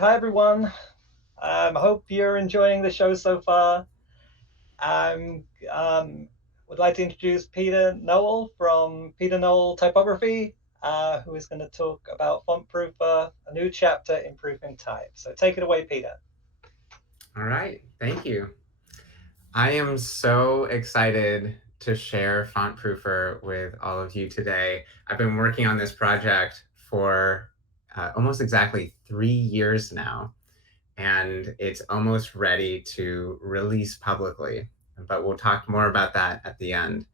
Hi everyone. I hope you're enjoying the show so far. I would like to introduce Peter Nowell from Peter Nowell Typography, who is going to talk about Font Proofer, a new chapter in proofing type. So take it away, Peter. All right, thank you. I am so excited to share Font Proofer with all of you today. I've been working on this project for almost exactly 3 years now, and it's almost ready to release publicly. But we'll talk more about that at the end.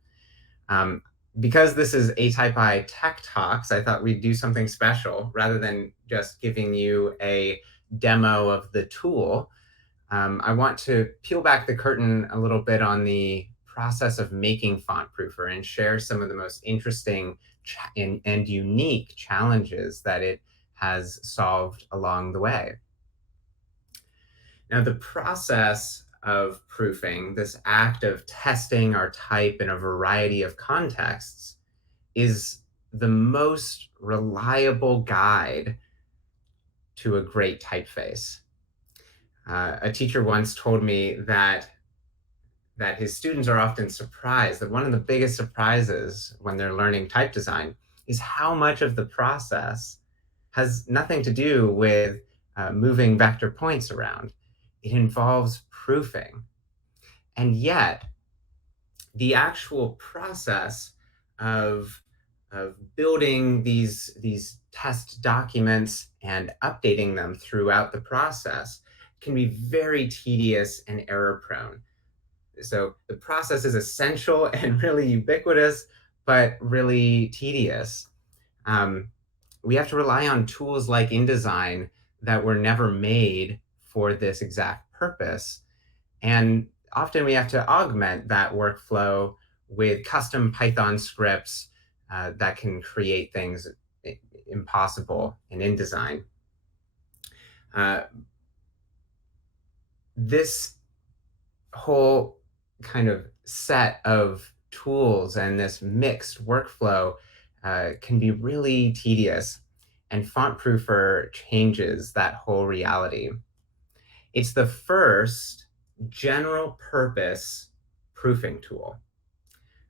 Um, because this is ATypI Tech Talks, I thought we'd do something special rather than just giving you a demo of the tool. I want to peel back the curtain a little bit on the process of making Font Proofer and share some of the most interesting and unique challenges that it has solved along the way. Now, the process of proofing, this act of testing our type in a variety of contexts, is the most reliable guide to a great typeface. A teacher once told me that his students are often surprised that one of the biggest surprises when they're learning type design is how much of the process has nothing to do with moving vector points around. It involves proofing. And yet, the actual process of, of building these test documents and updating them throughout the process can be very tedious and error prone. So the process is essential and really ubiquitous, but really tedious. Um, we have to rely on tools like InDesign that were never made for this exact purpose. And often we have to augment that workflow with custom Python scripts that can create things impossible in InDesign. Uh, this whole kind of set of tools and this mixed workflow can be really tedious, and Font Proofer changes that whole reality. It's the first general purpose proofing tool.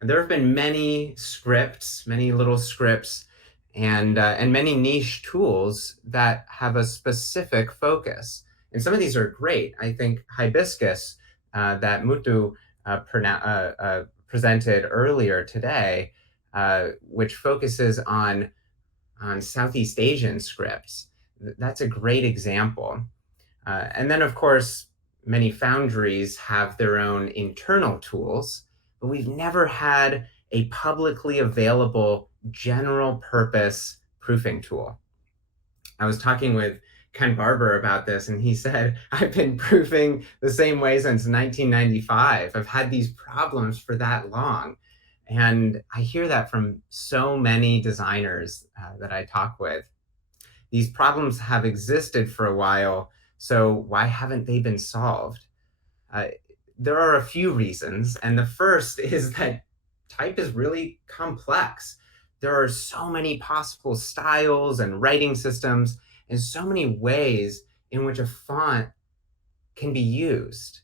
And there have been many scripts, many little scripts, and many niche tools that have a specific focus. And some of these are great. I think Hibiscus, that Muthu presented earlier today, which focuses on Southeast Asian scripts. That's a great example. And then, of course, many foundries have their own internal tools, but we've never had a publicly available general purpose proofing tool. I was talking with Ken Barber about this, and he said, I've been proofing the same way since 1995. I've had these problems for that long. And I hear that from so many designers that I talk with. These problems have existed for a while, so why haven't they been solved? Uh, there are a few reasons, and the first is that type is really complex. There are so many possible styles and writing systems, and so many ways in which a font can be used.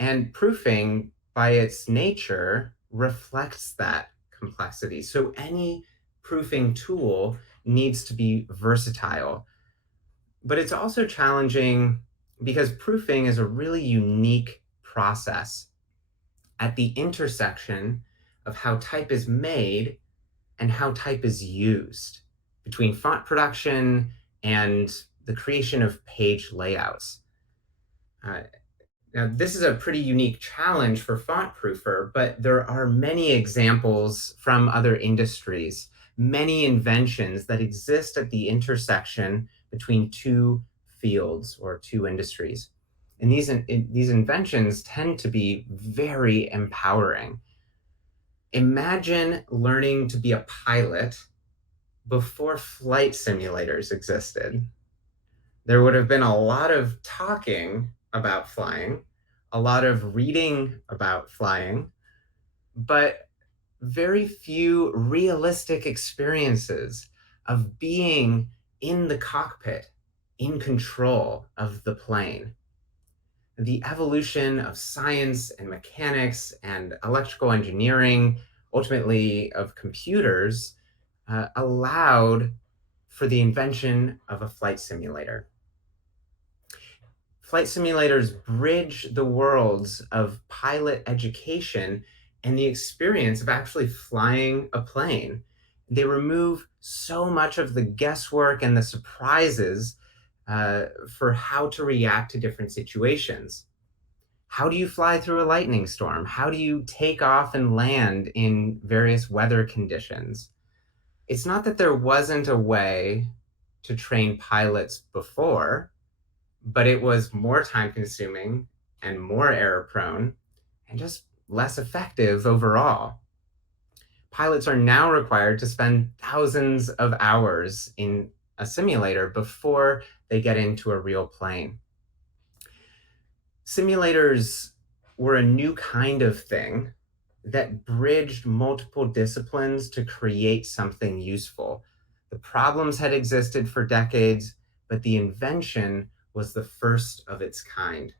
And proofing, by its nature, reflects that complexity. So any proofing tool needs to be versatile, but it's also challenging because proofing is a really unique process at the intersection of how type is made and how type is used, between font production and the creation of page layouts. Uh, Now, this is a pretty unique challenge for Font Proofer, but there are many examples from other industries, many inventions that exist at the intersection between two fields or two industries. And these inventions tend to be very empowering. Imagine learning to be a pilot before flight simulators existed. There would have been a lot of talking about flying, a lot of reading about flying, but very few realistic experiences of being in the cockpit in control of the plane. The evolution of science and mechanics and electrical engineering, ultimately of computers, allowed for the invention of a flight simulator. Flight simulators bridge the worlds of pilot education and the experience of actually flying a plane. They remove so much of the guesswork and the surprises for how to react to different situations. How do you fly through a lightning storm? How do you take off and land in various weather conditions? It's not that there wasn't a way to train pilots before, but it was more time consuming and more error prone and just less effective overall. Pilots are now required to spend thousands of hours in a simulator before they get into a real plane. Simulators were a new kind of thing that bridged multiple disciplines to create something useful. The problems had existed for decades, but the invention was the first of its kind,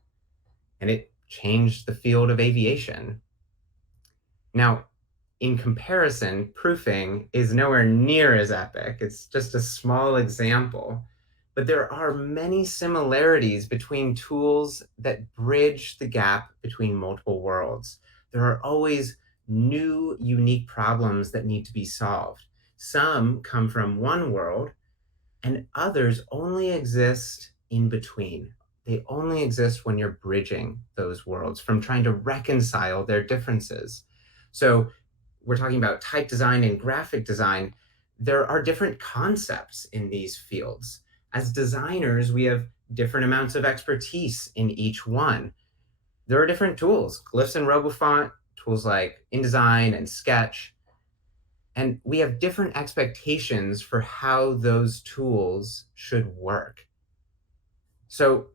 and it changed the field of aviation. Now, in comparison, proofing is nowhere near as epic. It's just a small example. But there are many similarities between tools that bridge the gap between multiple worlds. There are always new, unique problems that need to be solved. Some come from one world, and others only exist in between. They only exist when you're bridging those worlds from trying to reconcile their differences. So, we're talking about type design and graphic design. There are different concepts in these fields. As designers, we have different amounts of expertise in each one. There are different tools, Glyphs and RoboFont, tools like InDesign and Sketch, and we have different expectations for how those tools should work. So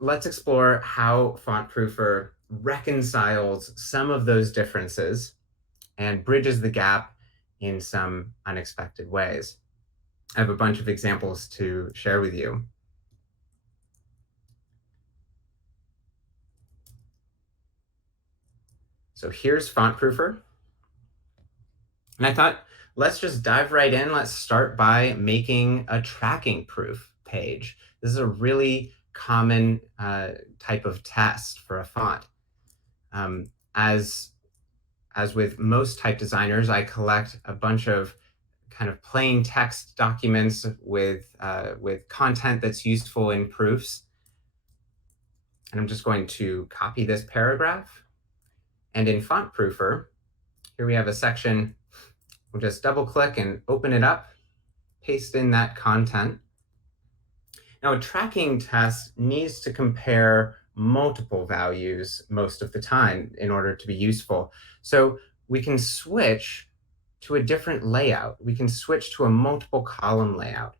let's explore how FontProofer reconciles some of those differences and bridges the gap in some unexpected ways. I have a bunch of examples to share with you. So here's FontProofer. And I thought, let's just dive right in. Let's start by making a tracking proof page. This is a really common type of test for a font. As with most type designers, I collect a bunch of kind of plain text documents with content that's useful in proofs. And I'm just going to copy this paragraph. And in FontProofer, here we have a section. We'll just double click and open it up, paste in that content. Now, a tracking test needs to compare multiple values most of the time in order to be useful. So we can switch to a different layout. We can switch to a multiple column layout.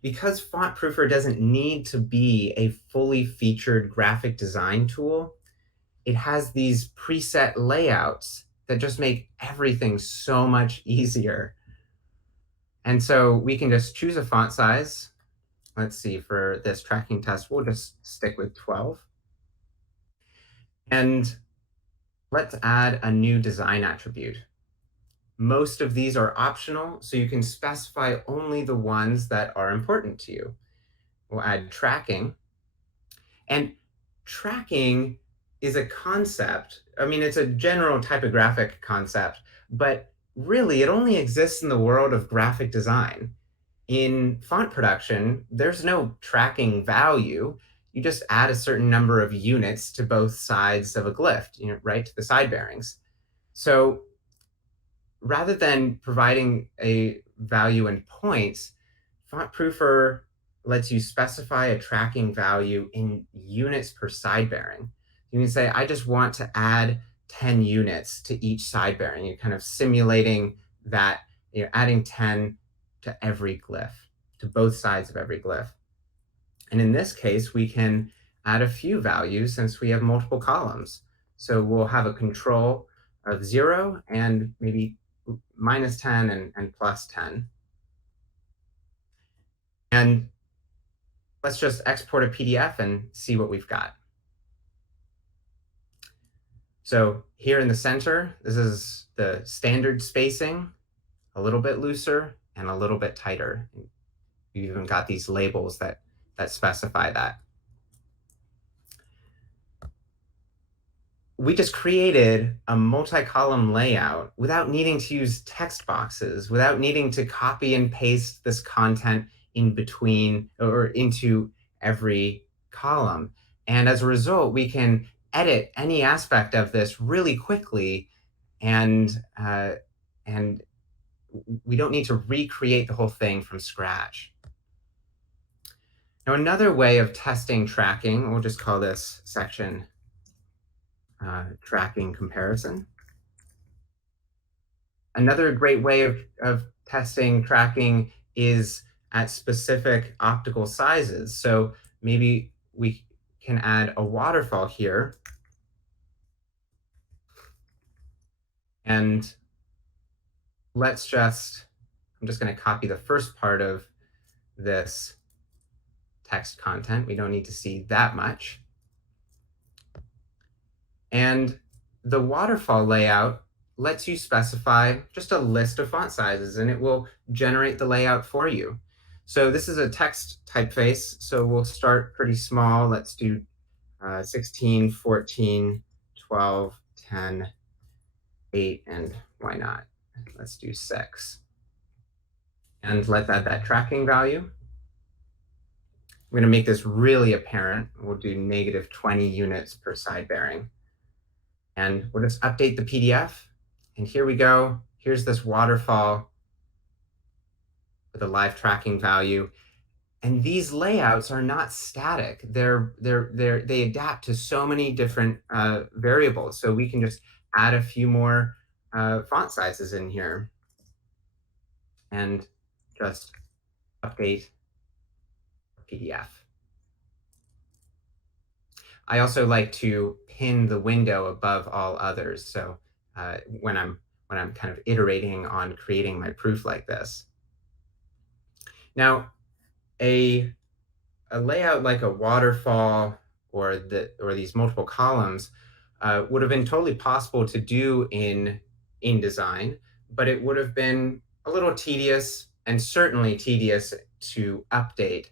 Because FontProofer doesn't need to be a fully featured graphic design tool, it has these preset layouts that just make everything so much easier. And so we can just choose a font size. Let's see, for this tracking test, we'll just stick with 12. And let's add a new design attribute. Most of these are optional, so you can specify only the ones that are important to you. We'll add tracking. And tracking is a concept. I mean, it's a general typographic concept, but really it only exists in the world of graphic design. In font production, there's no tracking value. You just add a certain number of units to both sides of a glyph, right to the side bearings. So rather than providing a value in points, FontProofer lets you specify a tracking value in units per side bearing. You can say, I just want to add 10 units to each side bearing. You're kind of simulating that, adding 10 to every glyph, to both sides of every glyph. And in this case, we can add a few values since we have multiple columns. So we'll have a control of 0 and maybe -10 and +10. And let's just export a PDF and see what we've got. So here in the center, this is the standard spacing, a little bit looser and a little bit tighter. You've even got these labels that specify that. We just created a multi-column layout without needing to use text boxes, without needing to copy and paste this content in between or into every column. And as a result, we can edit any aspect of this really quickly, and and we don't need to recreate the whole thing from scratch. Now, another way of testing tracking, we'll just call this section tracking comparison. Another great way of testing tracking is at specific optical sizes. So maybe we can add a waterfall here. And I'm just going to copy the first part of this text content. We don't need to see that much. And the waterfall layout lets you specify just a list of font sizes, and it will generate the layout for you. So this is a text typeface, so we'll start pretty small. Let's do 16, 14, 12, 10, 8, and why not? Let's do 6. And let's add that tracking value. I'm going to make this really apparent. We'll do negative 20 units per side bearing. And we'll just update the PDF. And here we go. Here's this waterfall with a live tracking value. And these layouts are not static. They adapt to so many different variables. So we can just add a few more font sizes in here and just update PDF. I also like to pin the window above all others. So when I'm kind of iterating on creating my proof like this. Now, a layout like a waterfall or these multiple columns would have been totally possible to do in InDesign, but it would have been a little tedious, and certainly tedious to update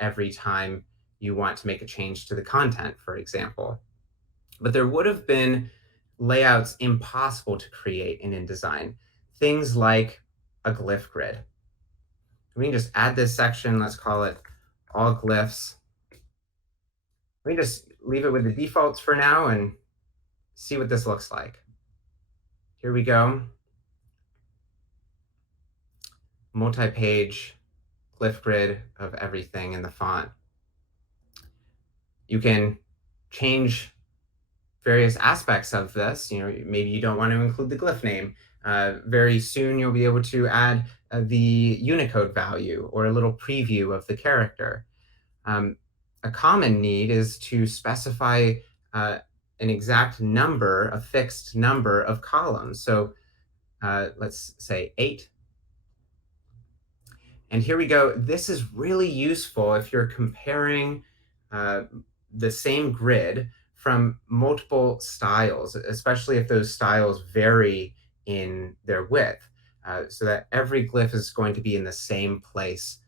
every time you want to make a change to the content, for example. But there would have been layouts impossible to create in InDesign, things like a glyph grid. We can just add this section, let's call it all glyphs. Let me just leave it with the defaults for now and see what this looks like. Here we go. Multi-page glyph grid of everything in the font. You can change various aspects of this. Maybe you don't want to include the glyph name. Very soon you'll be able to add the Unicode value or a little preview of the character. A common need is to specify an exact number, a fixed number of columns. So let's say 8. And here we go. This is really useful if you're comparing the same grid from multiple styles, especially if those styles vary in their width, so that every glyph is going to be in the same place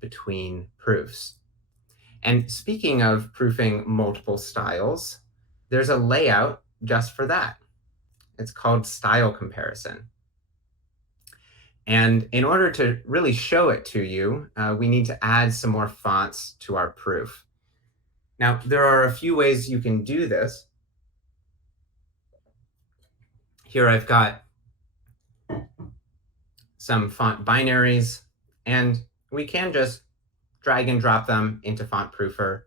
between proofs. And speaking of proofing multiple styles, there's a layout just for that. It's called style comparison. And in order to really show it to you, we need to add some more fonts to our proof. Now, there are a few ways you can do this. Here I've got some font binaries, and we can just drag and drop them into Font Proofer.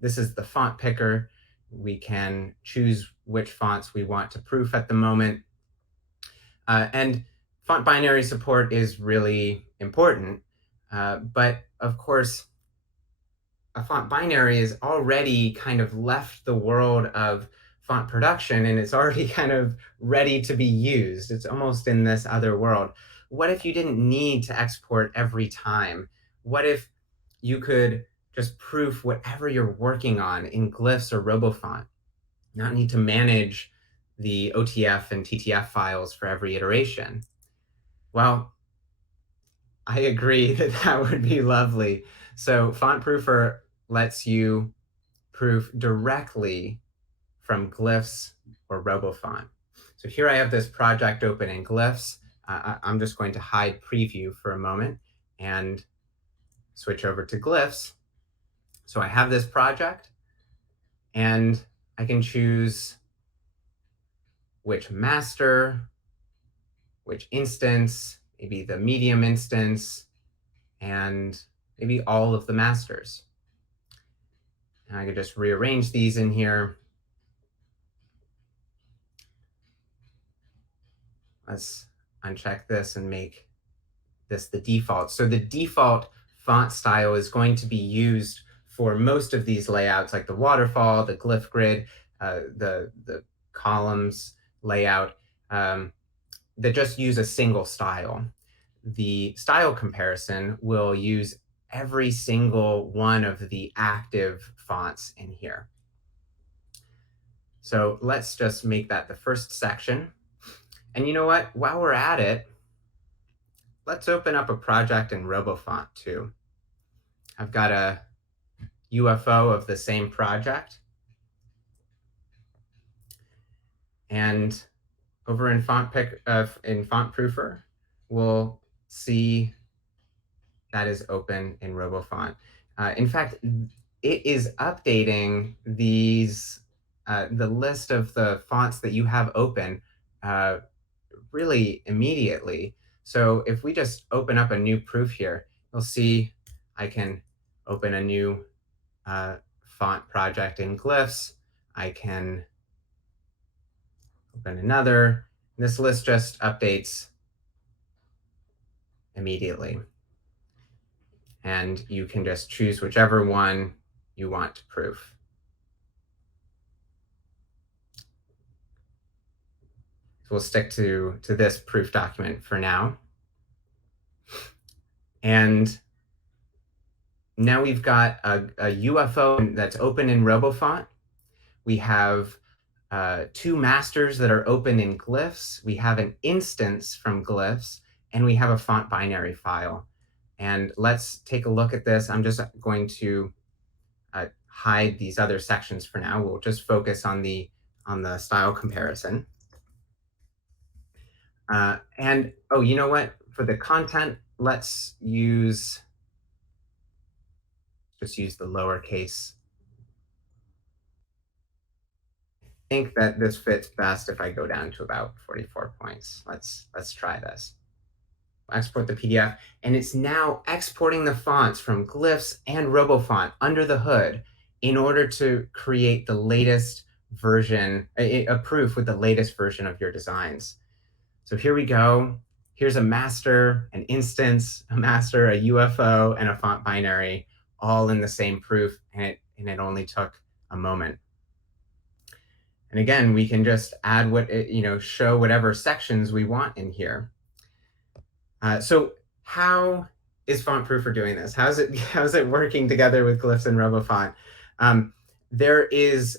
This is the font picker. We can choose which fonts we want to proof at the moment. And font binary support is really important. But of course, a font binary is already kind of left the world of font production, and it's already kind of ready to be used. It's almost in this other world. What if you didn't need to export every time? What if you could just proof whatever you're working on in Glyphs or RoboFont, not need to manage the OTF and TTF files for every iteration. Well, I agree that that would be lovely. So Font Proofer lets you proof directly from Glyphs or RoboFont. So here I have this project open in Glyphs. I'm just going to hide preview for a moment and switch over to Glyphs. So I have this project, and I can choose which master, which instance, maybe the medium instance, and maybe all of the masters. And I could just rearrange these in here. Let's uncheck this and make this the default. So the default font style is going to be used for most of these layouts, like the waterfall, the glyph grid, the columns layout, that just use a single style. The style comparison will use every single one of the active fonts in here. So let's just make that the first section. And you know what? While we're at it, let's open up a project in RoboFont too. I've got a UFO of the same project. And over in Font Proofer, we'll see that is open in RoboFont. In fact, it is updating these the list of the fonts that you have open really immediately. So if we just open up a new proof here, you'll see I can open a new font project in Glyphs. I can open another. This list just updates immediately. And you can just choose whichever one you want to proof. So we'll stick to this proof document for now. And now we've got a UFO that's open in RoboFont. We have two masters that are open in Glyphs. We have an instance from Glyphs, and we have a font binary file. And let's take a look at this. I'm just going to hide these other sections for now. We'll just focus on the style comparison. And oh, you know what? For the content, let's just use the lowercase. I think that this fits best if I go down to about 44 points. Let's try this. Export the PDF, and it's now exporting the fonts from Glyphs and RoboFont under the hood in order to create the latest version, a proof with the latest version of your designs. So here we go. Here's a master, an instance, a master, a UFO, and a font binary, all in the same proof, and it only took a moment. And again, we can just add show whatever sections we want in here. So how is Font Proofer doing this? How's it working together with Glyphs and RoboFont? There's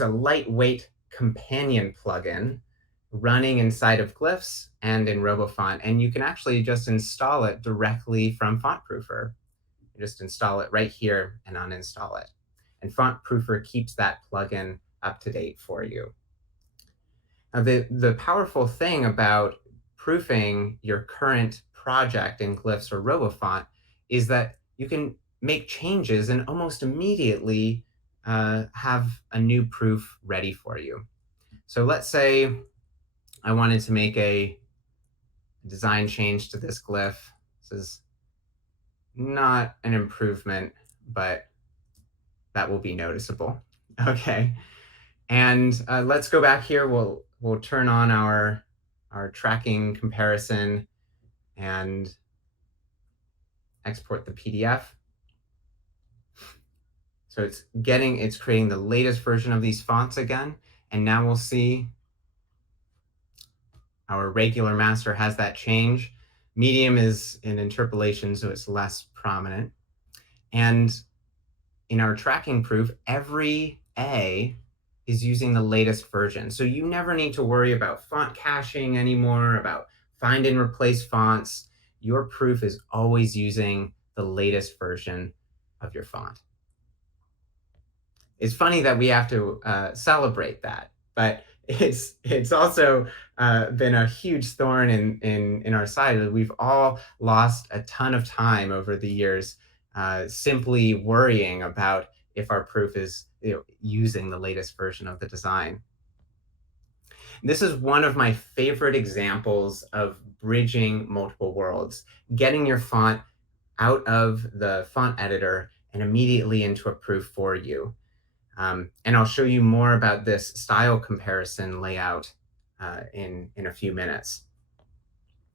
a lightweight companion plugin running inside of Glyphs and in RoboFont, and you can actually just install it directly from Font Proofer. You just install it right here and uninstall it. And Font Proofer keeps that plugin up to date for you. Now, the powerful thing about proofing your current project in Glyphs or RoboFont is that you can make changes and almost immediately have a new proof ready for you. So let's say I wanted to make a design change to this glyph. This is not an improvement, but that will be noticeable. Okay, and let's go back here. We'll turn on our tracking comparison and export the PDF. So it's creating the latest version of these fonts again. And now we'll see our regular master has that change. Medium is an interpolation, so it's less prominent. And in our tracking proof, every A is using the latest version. So you never need to worry about font caching anymore, about find and replace fonts. Your proof is always using the latest version of your font. It's funny that we have to celebrate that, but it's also been a huge thorn in our side. We've all lost a ton of time over the years simply worrying about if our proof is using the latest version of the design. This is one of my favorite examples of bridging multiple worlds, getting your font out of the font editor and immediately into a proof for you. And I'll show you more about this style comparison layout in a few minutes.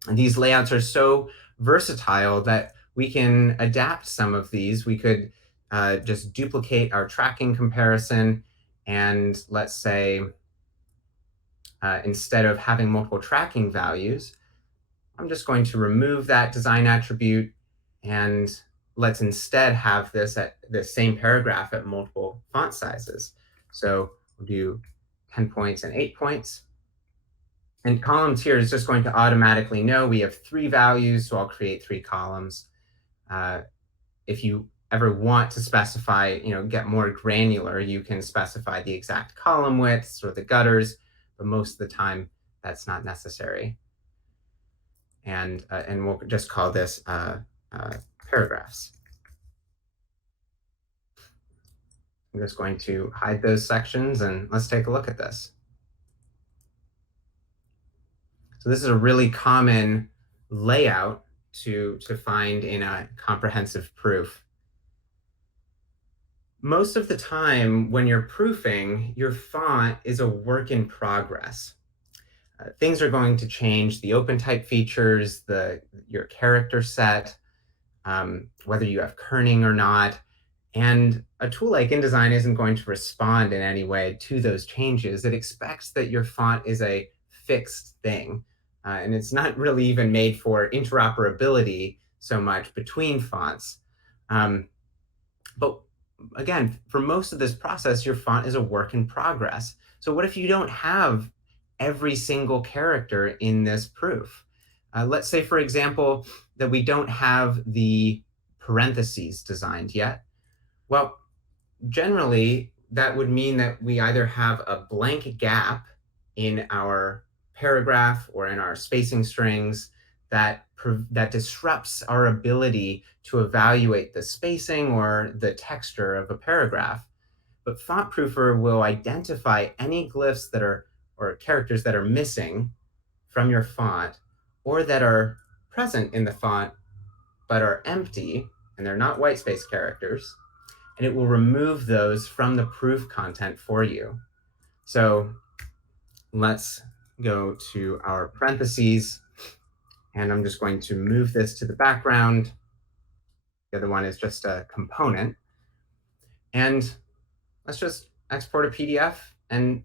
And these layouts are so versatile that we can adapt some of these. We could just duplicate our tracking comparison, and let's say instead of having multiple tracking values, I'm just going to remove that design attribute, and let's instead have this at the same paragraph at multiple font sizes. So we'll do 10 points and 8 points. And columns here is just going to automatically know we have 3 values, so I'll create 3 columns. If you ever want to specify, get more granular, you can specify the exact column widths or the gutters, but most of the time that's not necessary. And we'll just call this paragraphs. I'm just going to hide those sections, and let's take a look at this. So this is a really common layout to find in a comprehensive proof. Most of the time when you're proofing, your font is a work in progress. Things are going to change, the open type features, your character set, whether you have kerning or not. And a tool like InDesign isn't going to respond in any way to those changes. It expects that your font is a fixed thing. And it's not really even made for interoperability so much between fonts. But again, for most of this process, your font is a work in progress. So what if you don't have every single character in this proof? Let's say, for example, that we don't have the parentheses designed yet. Well, generally, that would mean that we either have a blank gap in our paragraph or in our spacing strings that disrupts our ability to evaluate the spacing or the texture of a paragraph. But Font Proofer will identify any glyphs that are or characters that are missing from your font or that are present in the font but are empty and they're not white space characters, and it will remove those from the proof content for you. So let's go to our parentheses, and I'm just going to move this to the background. The other one is just a component. And let's just export a PDF, and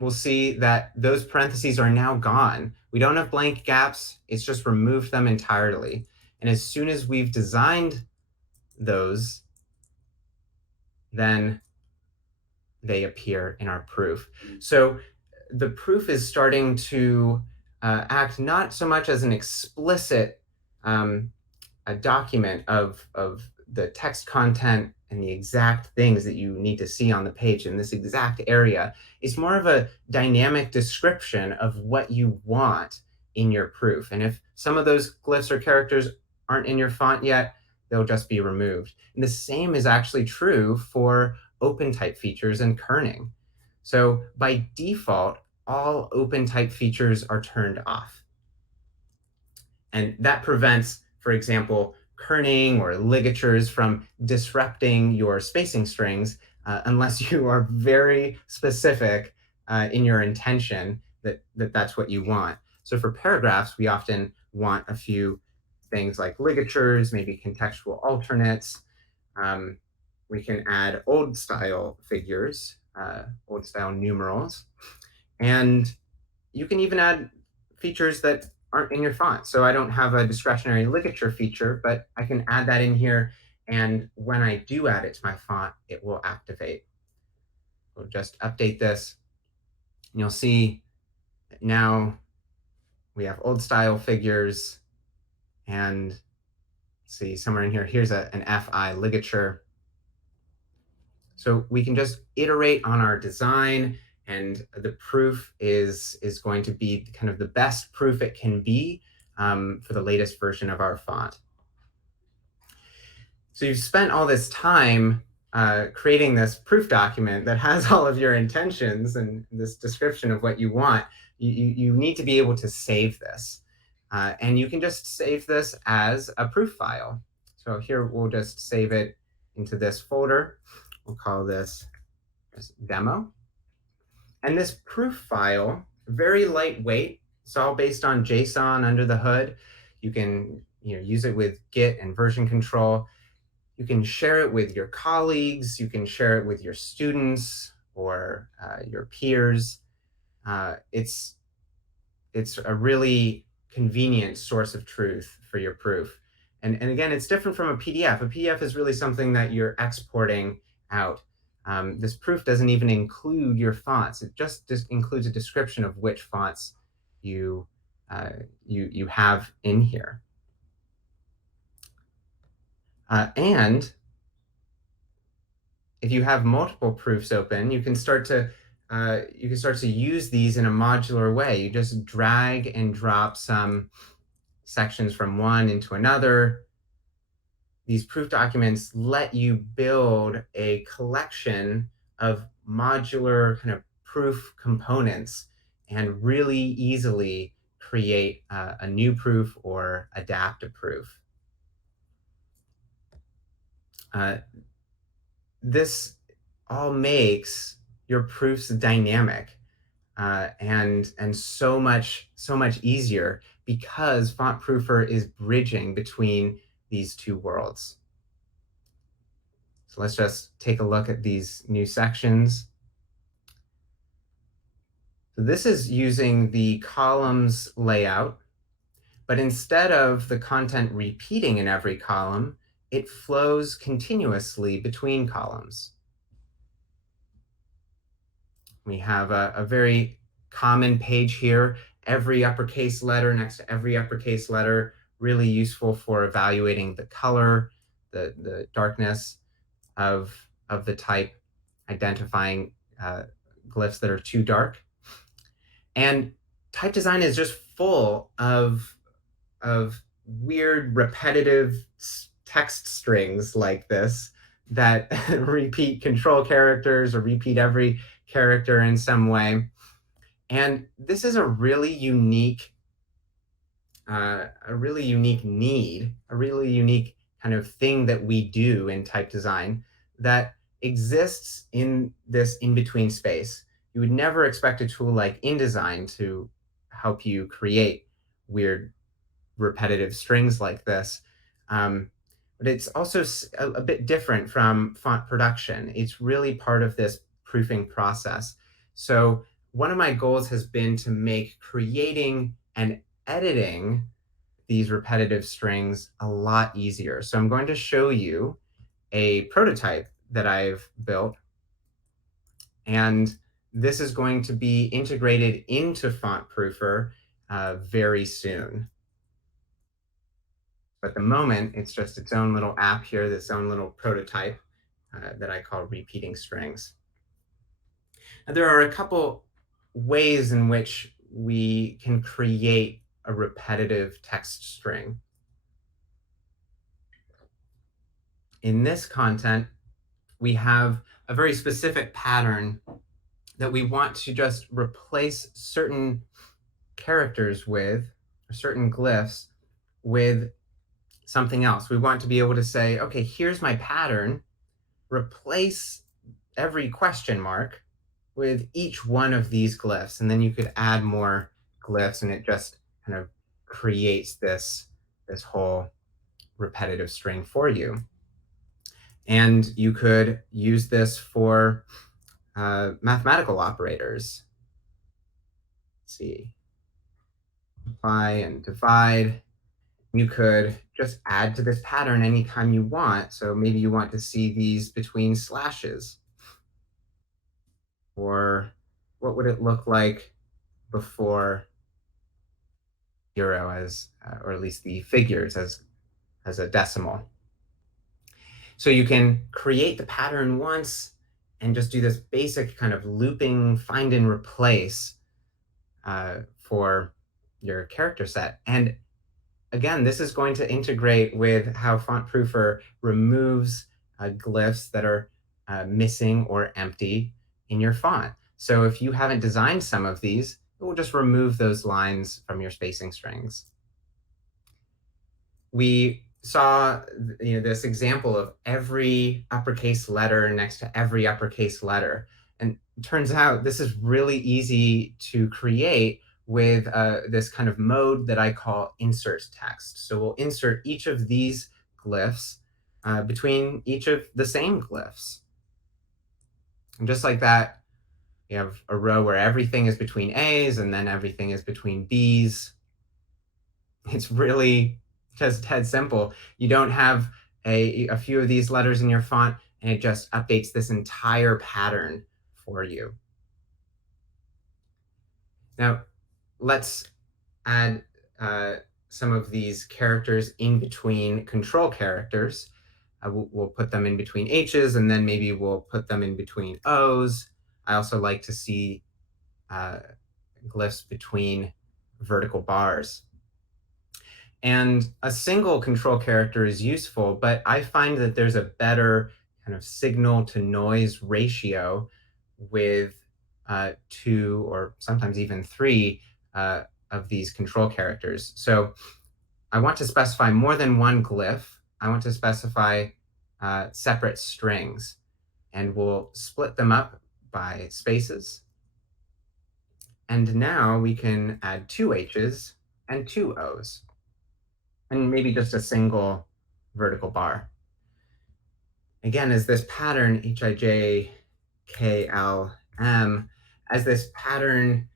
we'll see that those parentheses are now gone. We don't have blank gaps, it's just removed them entirely. And as soon as we've designed those, then they appear in our proof. So the proof is starting to act not so much as an explicit a document of the text content and the exact things that you need to see on the page in this exact area. It's more of a dynamic description of what you want in your proof. And if some of those glyphs or characters aren't in your font yet, they'll just be removed. And the same is actually true for open type features and kerning. So by default, all open type features are turned off. And that prevents, for example, kerning or ligatures from disrupting your spacing strings unless you are very specific in your intention that that's what you want. So for paragraphs, we often want a few things like ligatures, maybe contextual alternates. We can add old style figures, old style numerals, and you can even add features that aren't in your font. So I don't have a discretionary ligature feature, but I can add that in here And when I do add it to my font, it will activate. We'll just update this. And you'll see now we have old style figures, and see somewhere in here, here's an FI ligature. So we can just iterate on our design, and the proof is going to be kind of the best proof it can be for the latest version of our font. So you've spent all this time creating this proof document that has all of your intentions and this description of what you want. You need to be able to save this. And you can just save this as a proof file. So here we'll just save it into this folder. We'll call this demo. And this proof file, very lightweight. It's all based on JSON under the hood. You can use it with Git and version control. You can share it with your colleagues. You can share it with your students or your peers. It's a really convenient source of truth for your proof. And again, it's different from a PDF. A PDF is really something that you're exporting out. This proof doesn't even include your fonts. It just includes a description of which fonts you have in here. And if you have multiple proofs open, you can start to use these in a modular way. You just drag and drop some sections from one into another. These proof documents let you build a collection of modular kind of proof components and really easily create a new proof or adapt a proof. This all makes your proofs dynamic and so much easier because FontProofer is bridging between these two worlds. So let's just take a look at these new sections. So this is using the columns layout, but instead of the content repeating in every column, it flows continuously between columns. We have a very common page here, every uppercase letter next to every uppercase letter, really useful for evaluating the color, the darkness of the type, identifying glyphs that are too dark. And type design is just full of weird repetitive text strings like this that repeat control characters or repeat every character in some way. And this is a really unique need, a really unique kind of thing that we do in type design that exists in this in-between space. You would never expect a tool like InDesign to help you create weird repetitive strings like this. But it's also a bit different from font production. It's really part of this proofing process. So one of my goals has been to make creating and editing these repetitive strings a lot easier. So I'm going to show you a prototype that I've built. And this is going to be integrated into FontProofer very soon. But at the moment, it's just its own little app here, this own little prototype that I call repeating strings. Now, there are a couple ways in which we can create a repetitive text string. In this content, we have a very specific pattern that we want to just replace certain characters with, or certain glyphs with something else. We want to be able to say, okay, here's my pattern, replace every question mark with each one of these glyphs. And then you could add more glyphs and it just kind of creates this whole repetitive string for you. And you could use this for mathematical operators. Let's see, multiply and divide. You could just add to this pattern anytime you want. So maybe you want to see these between slashes, or what would it look like before euro as, or at least the figures as a decimal. So you can create the pattern once and just do this basic kind of looping find and replace for your character set. And again, this is going to integrate with how FontProofer removes glyphs that are missing or empty in your font. So if you haven't designed some of these, it will just remove those lines from your spacing strings. We saw this example of every uppercase letter next to every uppercase letter. And it turns out this is really easy to create with this kind of mode that I call insert text. So we'll insert each of these glyphs between each of the same glyphs. And just like that, you have a row where everything is between A's and then everything is between B's. It's really just dead simple. You don't have a few of these letters in your font, and it just updates this entire pattern for you. Now, let's add some of these characters in between control characters. We'll put them in between H's, and then maybe we'll put them in between O's. I also like to see glyphs between vertical bars. And a single control character is useful, but I find that there's a better kind of signal to noise ratio with 2 or sometimes even 3 of these control characters. So I want to specify more than one glyph. I want to specify separate strings, and we'll split them up by spaces. And now we can add 2 H's and 2 O's, and maybe just a single vertical bar. Again, as this pattern, HIJKLM, as this pattern,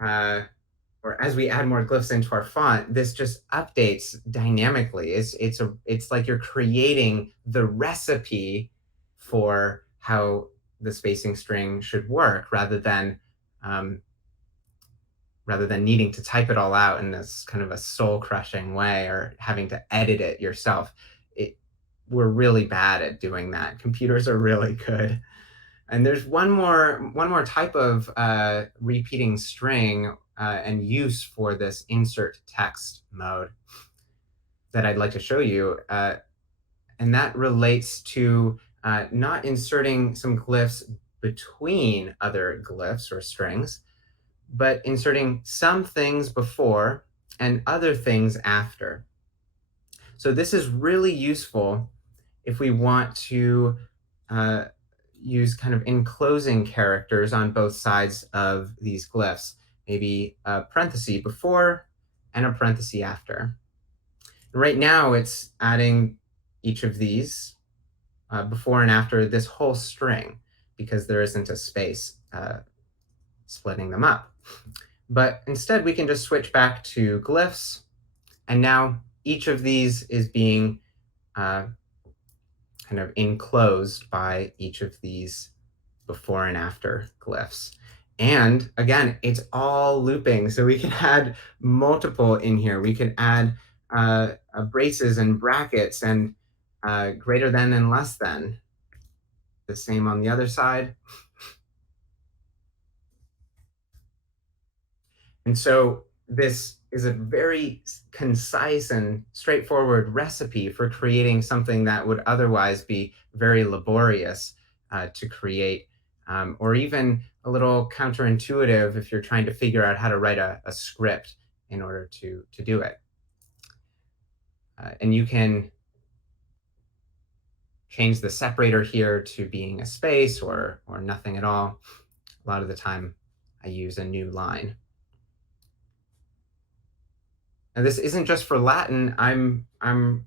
or as we add more glyphs into our font, this just updates dynamically. It's like you're creating the recipe for how the spacing string should work, rather than needing to type it all out in this kind of a soul-crushing way or having to edit it yourself. We're really bad at doing that. Computers are really good. And there's one more type of repeating string and use for this insert text mode that I'd like to show you. And that relates to not inserting some glyphs between other glyphs or strings, but inserting some things before and other things after. So this is really useful if we want to use kind of enclosing characters on both sides of these glyphs, maybe a parenthesis before and a parenthesis after. Right now, it's adding each of these before and after this whole string, because there isn't a space splitting them up. But instead, we can just switch back to glyphs, and now each of these is being kind of enclosed by each of these before and after glyphs. And again, it's all looping, so we can add multiple in here. We can add braces and brackets and greater than and less than. The same on the other side. And so this is a very concise and straightforward recipe for creating something that would otherwise be very laborious to create, or even a little counterintuitive if you're trying to figure out how to write a script in order to do it. And you can change the separator here to being a space or nothing at all. A lot of the time, I use a new line. And this isn't just for Latin. I'm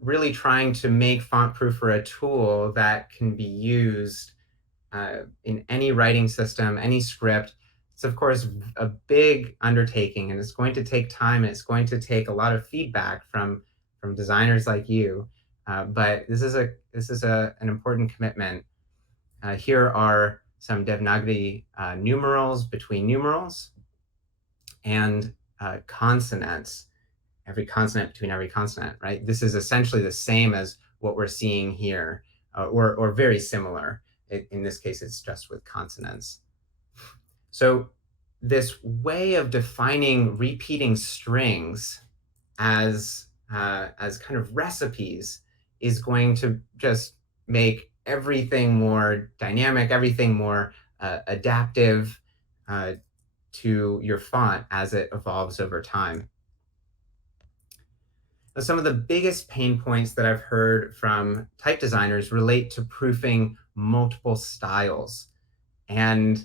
really trying to make FontProofer a tool that can be used in any writing system, any script. It's, of course, a big undertaking, and it's going to take time, and it's going to take a lot of feedback from from designers like you. But this is an important commitment. Here are some Devanagari numerals between numerals and consonants, every consonant between every consonant, right? This is essentially the same as what we're seeing here, or very similar. In this case, it's just with consonants. So this way of defining repeating strings as kind of recipes is going to just make everything more dynamic, everything more adaptive to your font as it evolves over time. Now, some of the biggest pain points that I've heard from type designers relate to proofing multiple styles. And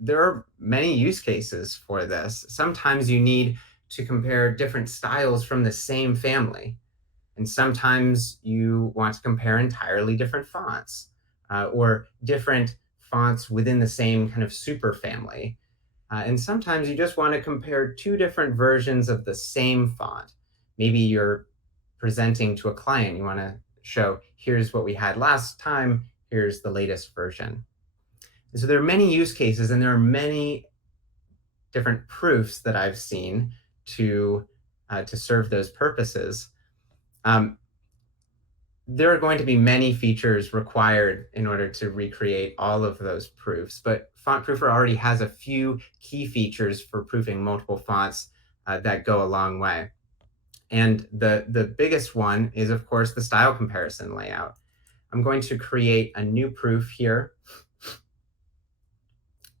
there are many use cases for this. Sometimes you need to compare different styles from the same family. And sometimes you want to compare entirely different fonts or different fonts within the same kind of super family. And sometimes you just want to compare two different versions of the same font. Maybe you're presenting to a client, you want to show, here's what we had last time, here's the latest version. And so there are many use cases, and there are many different proofs that I've seen to serve those purposes. There are going to be many features required in order to recreate all of those proofs, but Font Proofer already has a few key features for proofing multiple fonts that go a long way. And the biggest one is, of course, the style comparison layout. I'm going to create a new proof here.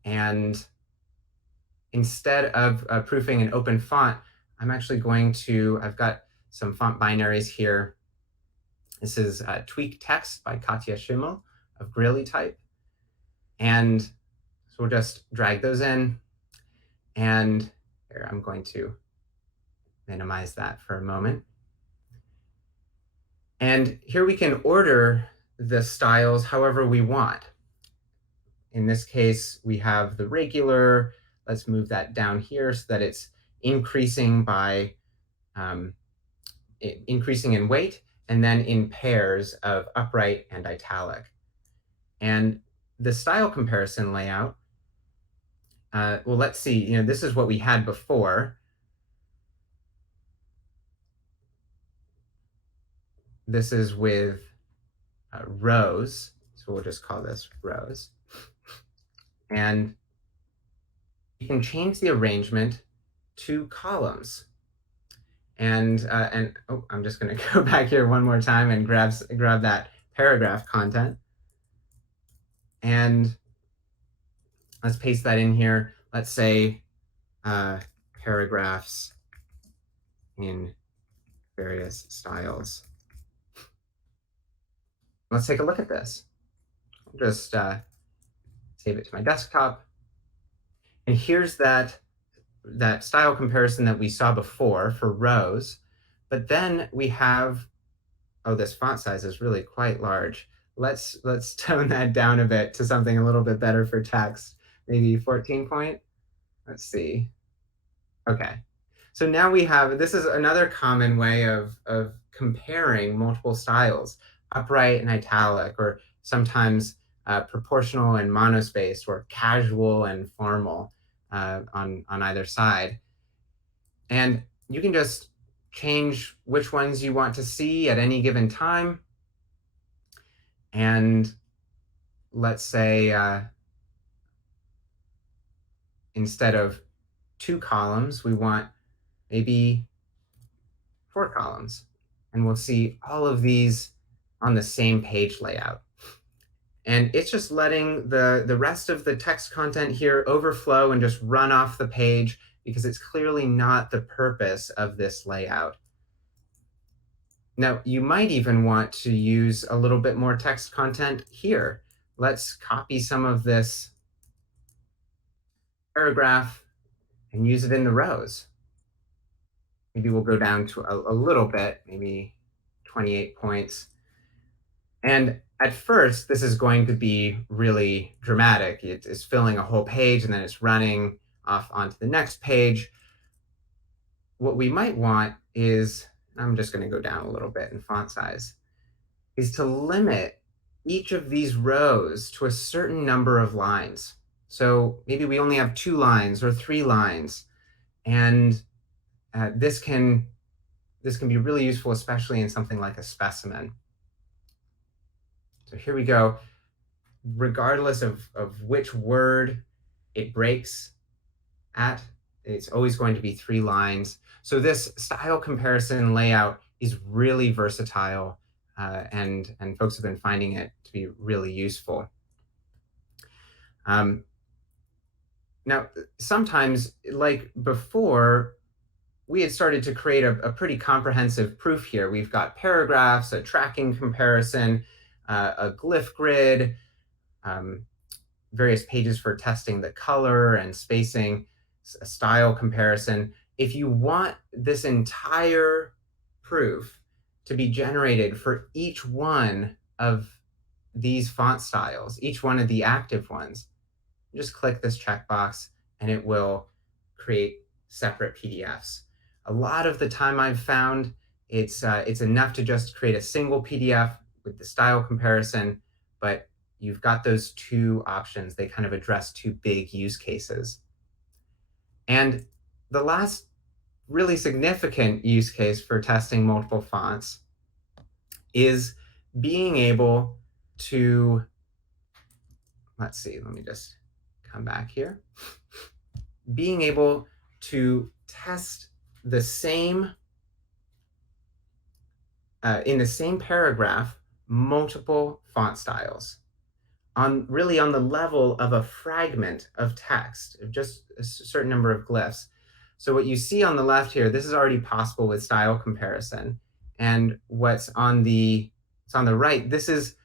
And instead of proofing an open font, I'm actually going to, I've got some font binaries here. This is Tweak Text by Katja Schimmel of ATypI. And so we'll just drag those in. And here, I'm going to minimize that for a moment. And here we can order the styles however we want. In this case, we have the regular. Let's move that down here so that it's increasing by increasing in weight, and then in pairs of upright and italic. And the style comparison layout, well, let's see, this is what we had before. This is with rows, so we'll just call this rows. And you can change the arrangement to columns. And oh, I'm just going to go back here one more time and grab that paragraph content. And let's paste that in here. Let's say paragraphs in various styles. Let's take a look at this. I'll just save it to my desktop. And here's that style comparison that we saw before for rows. But then we have, oh, this font size is really quite large. Let's tone that down a bit to something a little bit better for text, maybe 14 point. Let's see. Okay. So now we have, this is another common way of comparing multiple styles, upright and italic, or sometimes proportional and monospaced, or casual and formal on either side. And you can just change which ones you want to see at any given time. And let's say instead of 2 columns, we want maybe 4 columns. And we'll see all of these on the same page layout. And it's just letting the rest of the text content here overflow and just run off the page, because it's clearly not the purpose of this layout. Now, you might even want to use a little bit more text content here. Let's copy some of this paragraph and use it in the rows. Maybe we'll go down to a little bit, maybe 28 points. And at first, this is going to be really dramatic. It's filling a whole page, and then it's running off onto the next page. What we might want is I'm just going to go down a little bit in font size, is to limit each of these rows to a certain number of lines. So maybe we only have 2 lines or 3 lines, and this can be really useful, especially in something like a specimen. So here we go. Regardless of which word it breaks at, it's always going to be 3 lines. So this style comparison layout is really versatile, and folks have been finding it to be really useful. Now, sometimes, like before, we had started to create a pretty comprehensive proof here. We've got paragraphs, a tracking comparison, a glyph grid, um, various pages for testing the color and spacing, a style comparison. If you want this entire proof to be generated for each one of these font styles, each one of the active ones, just click this checkbox and it will create separate PDFs. A lot of the time I've found it's enough to just create a single PDF with the style comparison, but you've got those 2 options. They kind of address 2 big use cases. And the last really significant use case for testing multiple fonts is being able to, let's see, let me just come back here. Being able to test the same, in the same paragraph, multiple font styles on the level of a fragment of text, of just a certain number of glyphs. So what you see on the left here, this is already possible with style comparison. And what's on the right, this is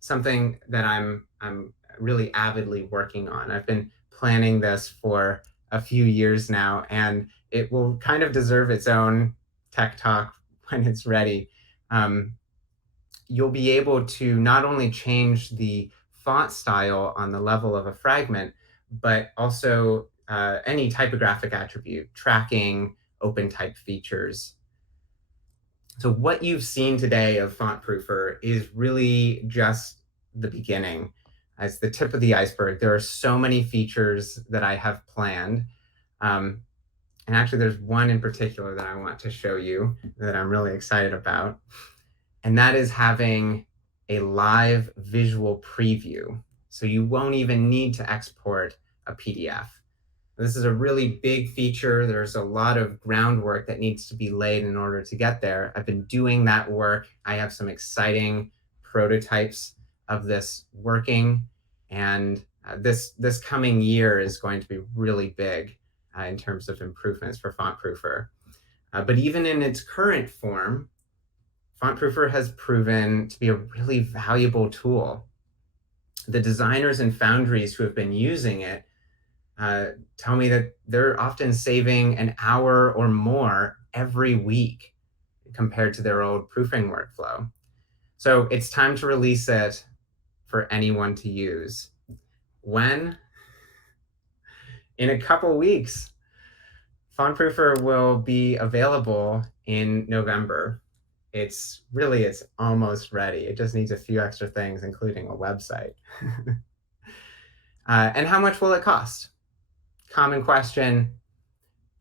something that I'm really avidly working on. I've been planning this for a few years now, and it will kind of deserve its own tech talk when it's ready. You'll be able to not only change the font style on the level of a fragment, but also any typographic attribute, tracking, open type features. So what you've seen today of FontProofer is really just the beginning. As the tip of the iceberg, there are so many features that I have planned. And actually, there's one in particular that I want to show you that I'm really excited about. And that is having a live visual preview. So you won't even need to export a PDF. This is a really big feature. There's a lot of groundwork that needs to be laid in order to get there. I've been doing that work. I have some exciting prototypes of this working. And this coming year is going to be really big in terms of improvements for FontProofer. But even in its current form, FontProofer has proven to be a really valuable tool. The designers and foundries who have been using it tell me that they're often saving an hour or more every week compared to their old proofing workflow. So it's time to release it for anyone to use. When? In a couple weeks. FontProofer will be available in November. It's almost ready. It just needs a few extra things, including a website. And how much will it cost? Common question.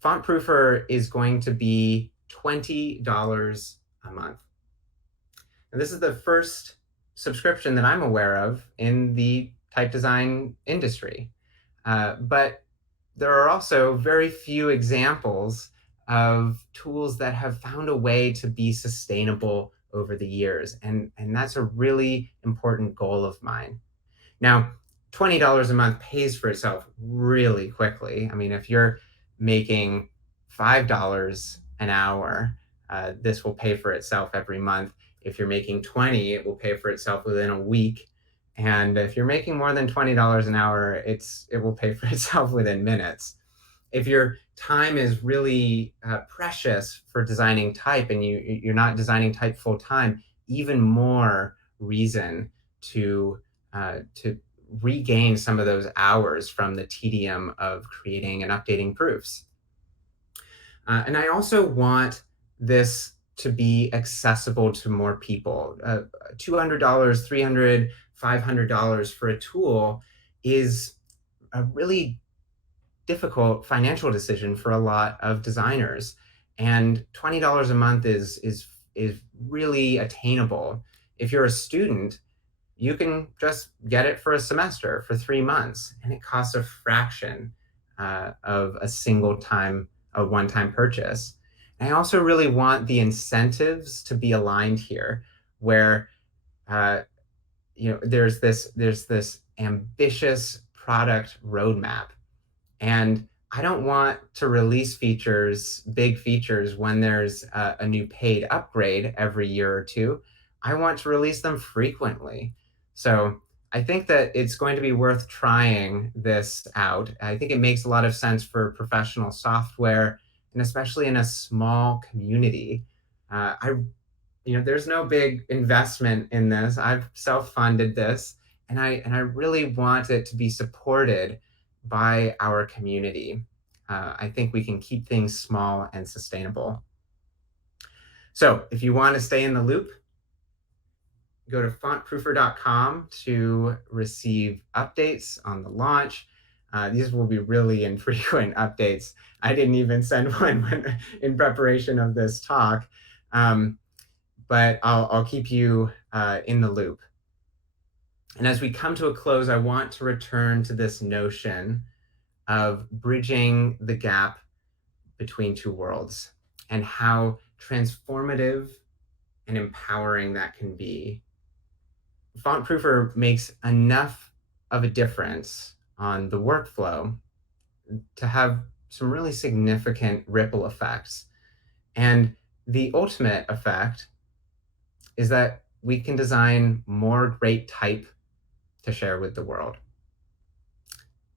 FontProofer is going to be $20 a month. And this is the first subscription that I'm aware of in the type design industry. But there are also very few examples of tools that have found a way to be sustainable over the years. And that's a really important goal of mine. Now, $20 a month pays for itself really quickly. I mean, if you're making $5 an hour, this will pay for itself every month. If you're making 20, it will pay for itself within a week. And if you're making more than $20 an hour, it will pay for itself within minutes. If your time is really precious for designing type and you're not designing type full time, even more reason to regain some of those hours from the tedium of creating and updating proofs. And I also want this to be accessible to more people. $200, $300, $500 for a tool is a really difficult financial decision for a lot of designers. And $20 a month is really attainable. If you're a student, you can just get it for a semester for 3 months, and it costs a fraction of a one-time purchase. And I also really want the incentives to be aligned here, where uh, there's this ambitious product roadmap, and I don't want to release big features, when there's a new paid upgrade every year or two. I want to release them frequently. So I think that it's going to be worth trying this out. I think it makes a lot of sense for professional software, and especially in a small community. There's no big investment in this. I've self-funded this, and I really want it to be supported by our community. I think we can keep things small and sustainable. So if you want to stay in the loop, go to fontproofer.com to receive updates on the launch. These will be really infrequent updates. I didn't even send one in preparation of this talk, but I'll keep you in the loop. And as we come to a close, I want to return to this notion of bridging the gap between two worlds, and how transformative and empowering that can be. FontProofer makes enough of a difference on the workflow to have some really significant ripple effects. And the ultimate effect is that we can design more great type to share with the world.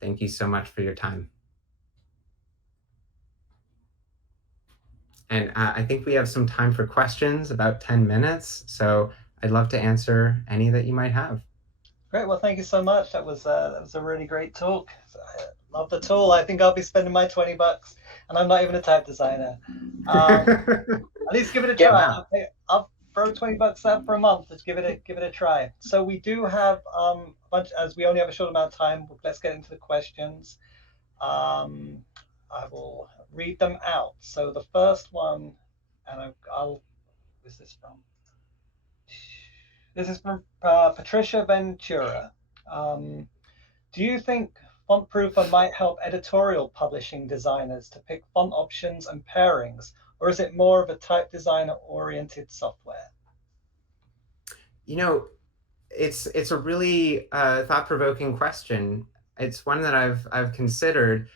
Thank you so much for your time. And I think we have some time for questions, about 10 minutes. So I'd love to answer any that you might have. Great. Well, thank you so much. That was a really great talk. I love the tool. I think I'll be spending my $20, and I'm not even a type designer. At least give it a try. Wow. I'll throw $20 out for a month. Just give it a try. So we do have a bunch. As we only have a short amount of time, let's get into the questions. I will read them out. So the first one, and I'll. Where's this from? This is from Patricia Ventura. Do you think FontProofer might help editorial publishing designers to pick font options and pairings, or is it more of a type designer oriented software? It's a really thought-provoking question. It's one that I've considered.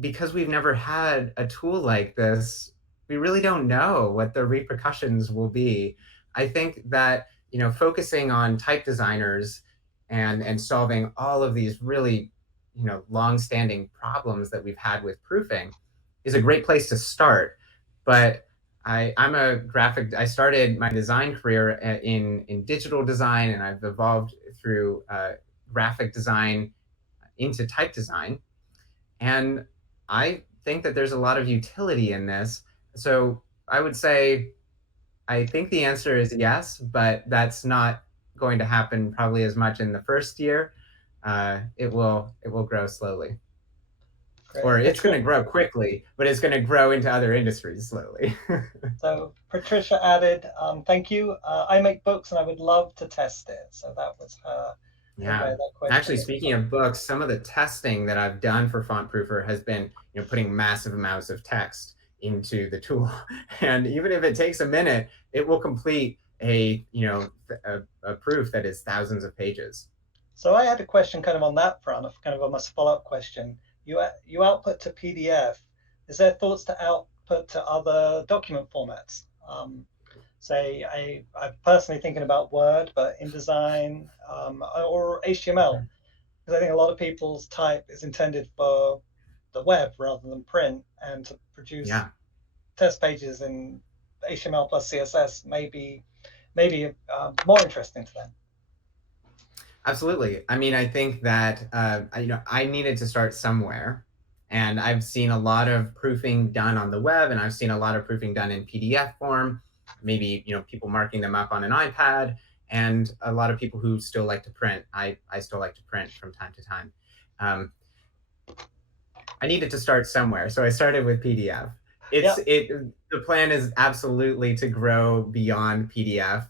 Because we've never had a tool like this, we really don't know what the repercussions will be. I think that focusing on type designers and solving all of these really long-standing problems that we've had with proofing is a great place to start. But I started my design career in digital design, and I've evolved through graphic design into type design. And I think that there's a lot of utility in this. So I would say I think the answer is yes, but that's not going to happen probably as much in the first year. It will grow slowly. Great. Or it's going to grow quickly, but it's going to grow into other industries slowly. So Patricia added, thank you. I make books and I would love to test it. So that was her. Yeah. That question. Actually, speaking of books, some of the testing that I've done for FontProofer has been, putting massive amounts of text into the tool. And even if it takes a minute, it will complete a proof that is thousands of pages. So I had a question kind of on that front, kind of almost a follow-up question. You output to PDF. Is there thoughts to output to other document formats? Say, I'm personally thinking about Word, but InDesign or HTML, because I think a lot of people's type is intended for the web rather than print, and to produce test pages in HTML plus CSS may be more interesting to them. Absolutely. I mean, I think that I needed to start somewhere, and I've seen a lot of proofing done on the web, and I've seen a lot of proofing done in PDF form. maybe people marking them up on an iPad, and a lot of people who still like to print. I still like to print from time to time. Um, I needed to start somewhere, so I started with PDF. Yeah, The plan is absolutely to grow beyond PDF,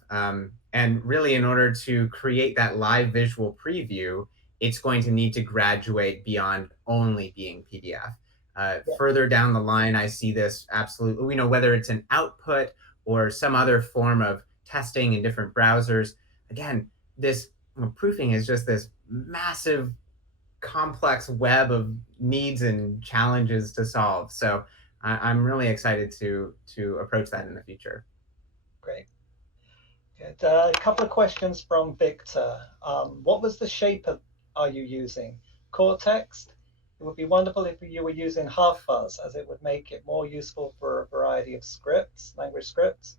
and really, in order to create that live visual preview, it's going to need to graduate beyond only being PDF. yeah, Further down the line, I see this absolutely. We know whether it's an output or some other form of testing in different browsers. Again, this proofing is just this massive complex web of needs and challenges to solve. So I'm really excited to approach that in the future. great. Good. A couple of questions from Victor. What was the shape are you using? Core text? It would be wonderful if you were using half fuzz, as it would make it more useful for a variety of scripts, language scripts.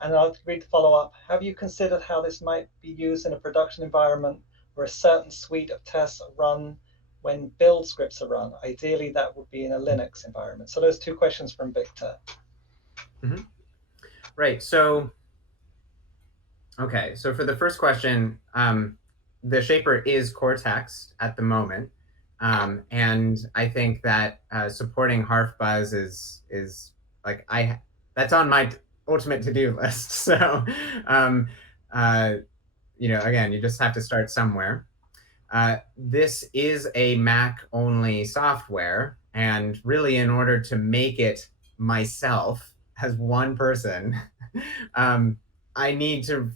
And I'll read the follow up. Have you considered how this might be used in a production environment where a certain suite of tests are run when build scripts are run? Ideally, that would be in a Linux environment. So those two questions from Victor. Mm-hmm. Right. So, okay. So for the first question, the shaper is core text at the moment. And I think that supporting harf buzz is like that's on my ultimate to-do list. So, um, uh, again, you just have to start somewhere. This is a Mac only software. And really, in order to make it myself as one person, um, I need to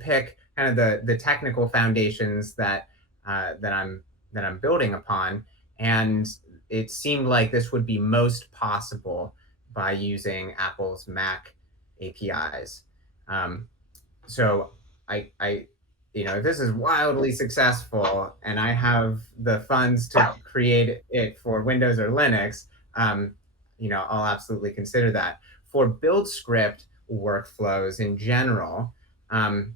pick kind of the technical foundations that I'm building upon. And it seemed like this would be most possible by using Apple's Mac APIs. Um, so I if this is wildly successful and I have the funds to create it for Windows or Linux, I'll absolutely consider that. For build script workflows in general, um,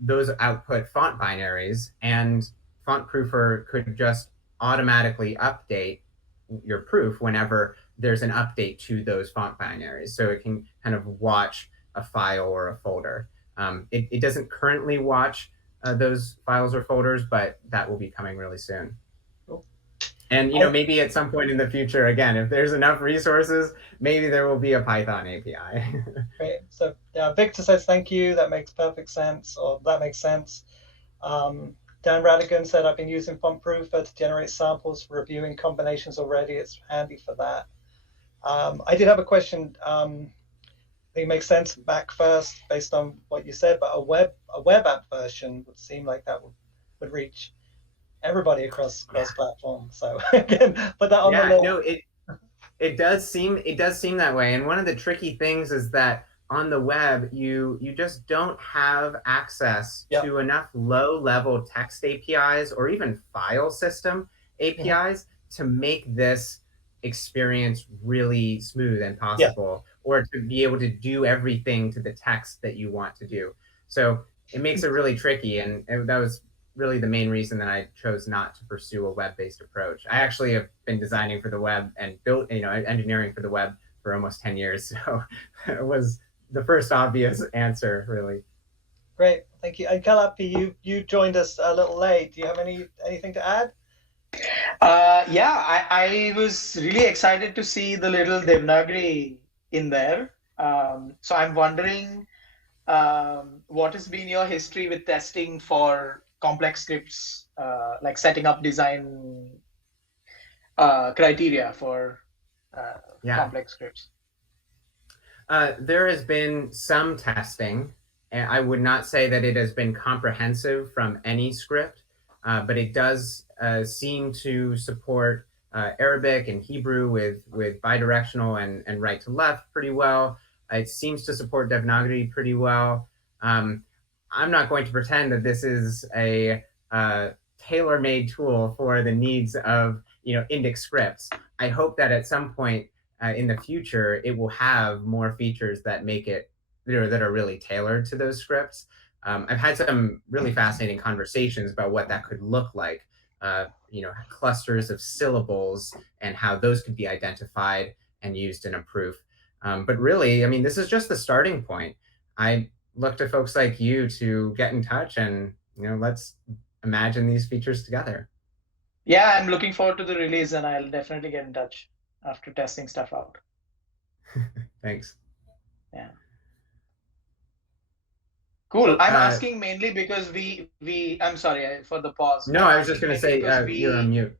those output font binaries, and Font Proofer could just automatically update your proof whenever there's an update to those font binaries. So it can kind of watch a file or a folder. It doesn't currently watch those files or folders, but that will be coming really soon. Cool. And maybe at some point in the future, again, if there's enough resources, maybe there will be a Python API. Great. So Victor says thank you. That makes perfect sense, or that makes sense. Dan Radigan said I've been using FontProofer to generate samples for reviewing combinations already. It's handy for that. I did have a question. I think it makes sense Mac first based on what you said, but a web app version would seem like that would reach everybody across platform. So again, put that on the list. No, it does seem that way. And one of the tricky things is that on the web, you just don't have access to enough low-level text APIs or even file system APIs to make this experience really smooth and possible, or to be able to do everything to the text that you want to do. So it makes it really tricky, and that was really the main reason that I chose not to pursue a web-based approach. I actually have been designing for the web and built, engineering for the web for almost 10 years. So it was the first obvious answer, really. Great, thank you. And Kalapi, you joined us a little late. Do you have anything to add? I was really excited to see the little Devanagari in there. So I'm wondering, what has been your history with testing for complex scripts, like setting up design criteria for complex scripts? There has been some testing, and I would not say that it has been comprehensive from any script, but it does seem to support Arabic and Hebrew with bidirectional and right to left pretty well. It seems to support Devanagari pretty well. I'm not going to pretend that this is a tailor-made tool for the needs of Indic scripts. I hope that at some point in the future, it will have more features that make it that are really tailored to those scripts. I've had some really fascinating conversations about what that could look like. Clusters of syllables and how those could be identified and used in a proof. But really, I mean, this is just the starting point. I look to folks like you to get in touch and, let's imagine these features together. Yeah, I'm looking forward to the release, and I'll definitely get in touch after testing stuff out. Thanks. Yeah. Cool. So, I'm asking mainly because I'm sorry for the pause. No, I'm I was just asking going to mainly say because you're on mute.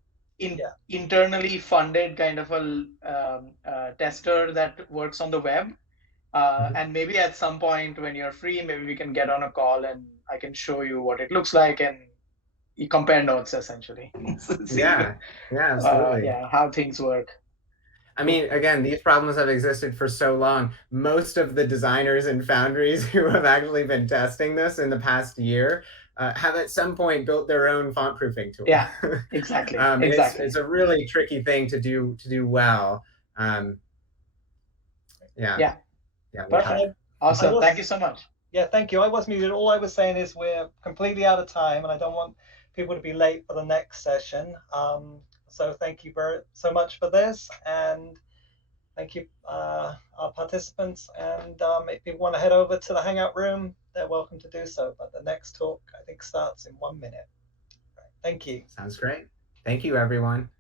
Internally funded kind of a tester that works on the web. And maybe at some point when you're free, maybe we can get on a call and I can show you what it looks like and you compare notes essentially. See, Yeah, absolutely. how things work. I mean, again, these problems have existed for so long. Most of the designers and foundries who have actually been testing this in the past year have at some point built their own font proofing tool. Yeah, exactly. It's a really tricky thing to do well. Yeah. Perfect. Awesome. Thank you so much. Yeah, thank you. I was muted. All I was saying is we're completely out of time, and I don't want people to be late for the next session. So thank you so much for this, and thank you, our participants. And if you want to head over to the Hangout room, they're welcome to do so. But the next talk, I think, starts in 1 minute. Right. Thank you. Sounds great. Thank you, everyone.